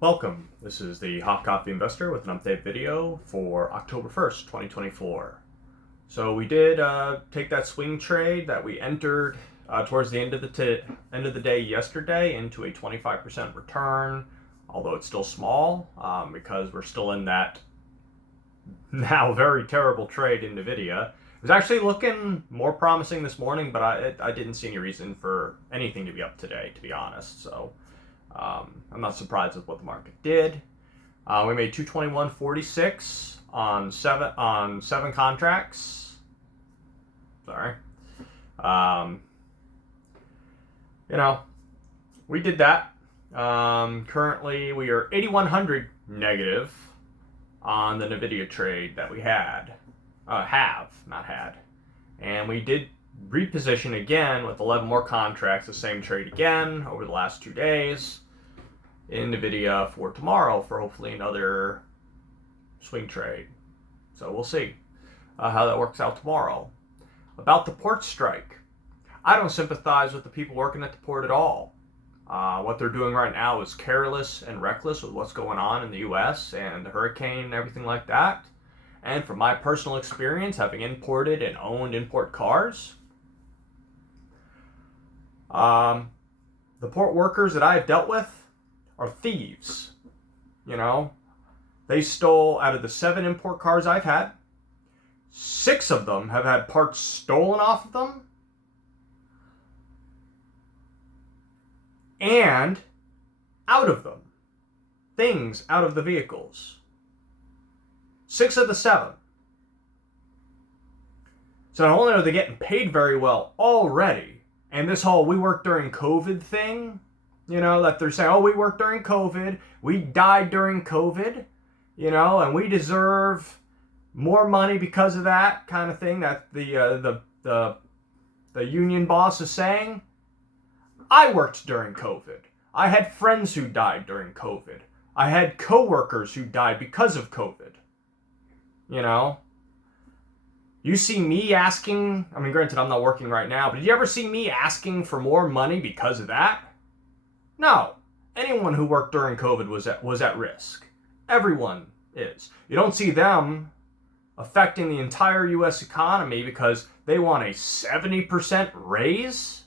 Welcome. This is the Hot Coffee Investor with an update video for October 1st, 2024. So we did take that swing trade that we entered towards the end of the day yesterday into a 25% return, although it's still small because we're still in that now very terrible trade in NVIDIA. It was actually looking more promising this morning, but I didn't see any reason for anything to be up today, to be honest. So I'm not surprised with what the market did. We made 221.46 on seven contracts. Sorry. We did that. Currently, we are 8,100 negative on the NVIDIA trade that we not had. And we did reposition again with 11 more contracts, the same trade again over the last 2 days in NVIDIA for tomorrow for hopefully another swing trade. So we'll see how that works out tomorrow. About the port strike, I don't sympathize with the people working at the port at all. What they're doing right now is careless and reckless with what's going on in the U.S. and the hurricane and everything like that. And from my personal experience, having imported and owned import cars, the port workers that I have dealt with are thieves. They stole out of the 7 import cars I've had. 6 of them have had parts stolen off of them. And out of them. Things out of the vehicles. 6 of the 7. So not only are they getting paid very well already, and this whole we worked during COVID thing, that they're saying, oh, we worked during COVID, we died during COVID, and we deserve more money because of that kind of thing that the union boss is saying. I worked during COVID. I had friends who died during COVID. I had coworkers who died because of COVID. You see me asking, granted I'm not working right now, but did you ever see me asking for more money because of that? No. Anyone who worked during COVID was at risk. Everyone is. You don't see them affecting the entire U.S. economy because they want a 70% raise?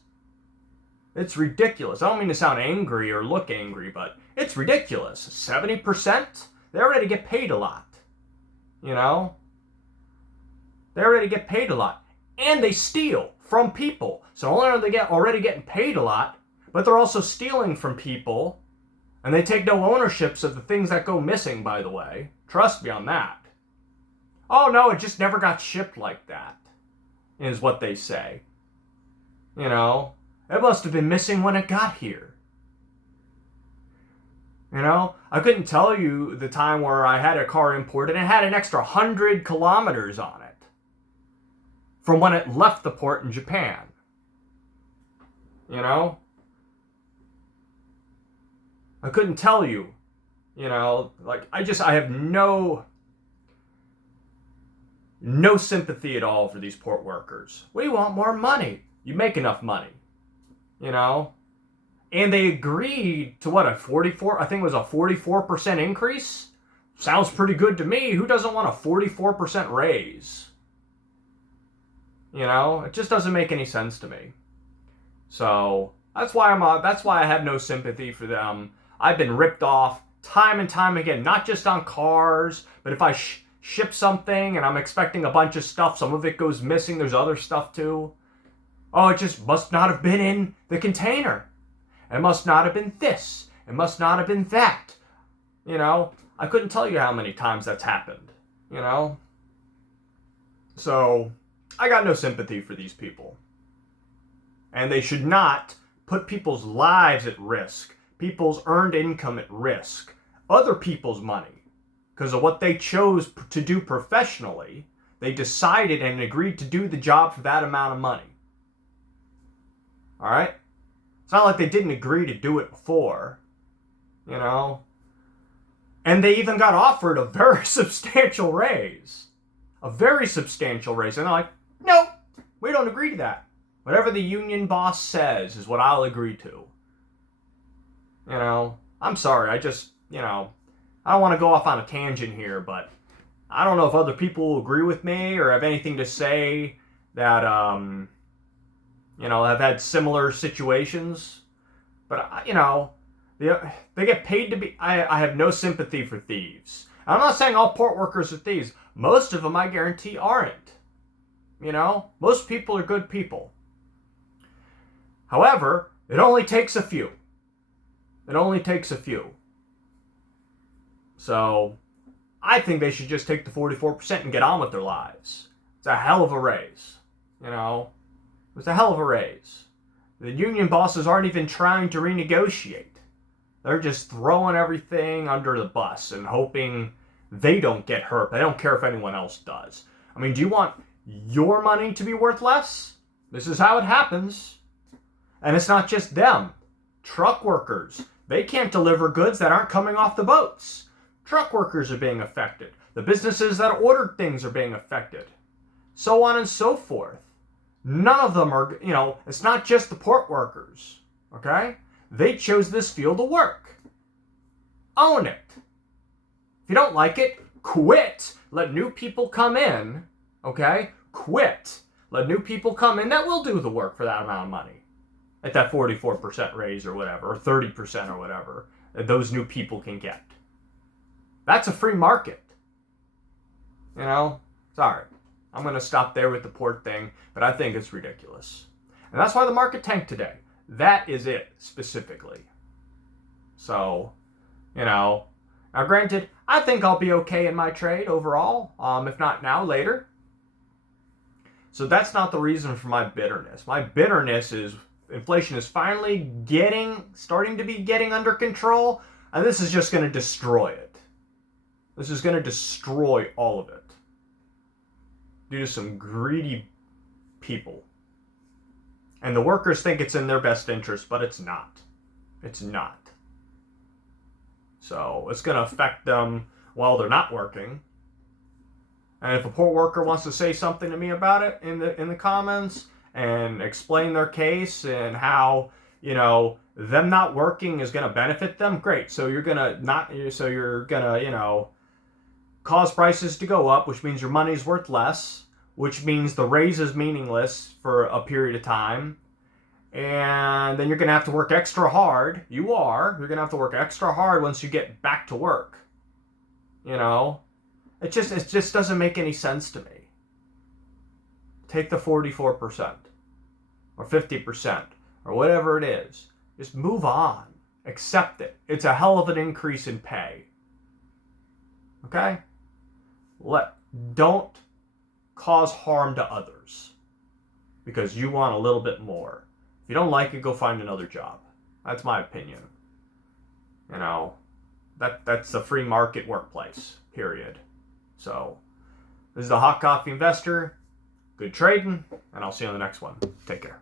It's ridiculous. I don't mean to sound angry or look angry, but it's ridiculous. 70%? They already get paid a lot. They already get paid a lot. And they steal from people. So not only are they already getting paid a lot, but they're also stealing from people. And they take no ownerships of the things that go missing, by the way. Trust me on that. Oh no, it just never got shipped like that, is what they say. It must have been missing when it got here. I couldn't tell you the time where I had a car imported and it had an extra 100 kilometers on it from when it left the port in Japan. I couldn't tell you. I have no sympathy at all for these port workers. We want more money. You make enough money. And they agreed to I think it was a 44% increase. Sounds pretty good to me. Who doesn't want a 44% raise? It just doesn't make any sense to me. So that's why I have no sympathy for them. I've been ripped off time and time again, not just on cars, but if I ship something and I'm expecting a bunch of stuff, some of it goes missing, there's other stuff too. Oh, it just must not have been in the container. It must not have been this. It must not have been that. I couldn't tell you how many times that's happened. So, I got no sympathy for these people. And they should not put people's lives at risk, people's earned income at risk, other people's money. Because of what they chose to do professionally, they decided and agreed to do the job for that amount of money. All right? It's not like they didn't agree to do it before, And they even got offered a very substantial raise. A very substantial raise. And they're like, no, we don't agree to that. Whatever the union boss says is what I'll agree to. I'm sorry. I don't want to go off on a tangent here, but I don't know if other people will agree with me or have anything to say that, have had similar situations. But, they get paid to be. I have no sympathy for thieves. I'm not saying all port workers are thieves. Most of them, I guarantee, aren't. Most people are good people. However, it only takes a few. It only takes a few. So, I think they should just take the 44% and get on with their lives. It's a hell of a raise. It's a hell of a raise. The union bosses aren't even trying to renegotiate. They're just throwing everything under the bus and hoping they don't get hurt. They don't care if anyone else does. I mean, do you want your money to be worth less? This is how it happens. And it's not just them. Truck workers, they can't deliver goods that aren't coming off the boats. Truck workers are being affected. The businesses that ordered things are being affected. So on and so forth. None of them are, it's not just the port workers. Okay? They chose this field of work. Own it. If you don't like it, quit. Let new people come in. Okay? Quit. Let new people come in that will do the work for that amount of money. At that 44% raise or whatever, or 30% or whatever, that those new people can get. That's a free market. Sorry. I'm going to stop there with the port thing, but I think it's ridiculous. And that's why the market tanked today. That is it, specifically. So, now granted, I think I'll be okay in my trade overall, if not now, later. So that's not the reason for my bitterness. My bitterness is inflation is finally starting to be getting under control, and this is just going to destroy it. This is going to destroy all of it. Due to some greedy people. And the workers think it's in their best interest, but it's not. It's not. So it's going to affect them while they're not working. And if a port worker wants to say something to me about it in the comments and explain their case and how, them not working is going to benefit them, great. So you're going to cause prices to go up, which means your money's worth less, which means the raise is meaningless for a period of time. And then you're going to have to work extra hard. You're going to have to work extra hard once you get back to work. It just doesn't make any sense to me. Take the 44% or 50% or whatever it is. Just move on. Accept it. It's a hell of an increase in pay. Okay? Don't cause harm to others because you want a little bit more. If you don't like it, go find another job. That's my opinion. That's the free market workplace, period. So, this is the Hot Coffee Investor. Good trading, and I'll see you on the next one. Take care.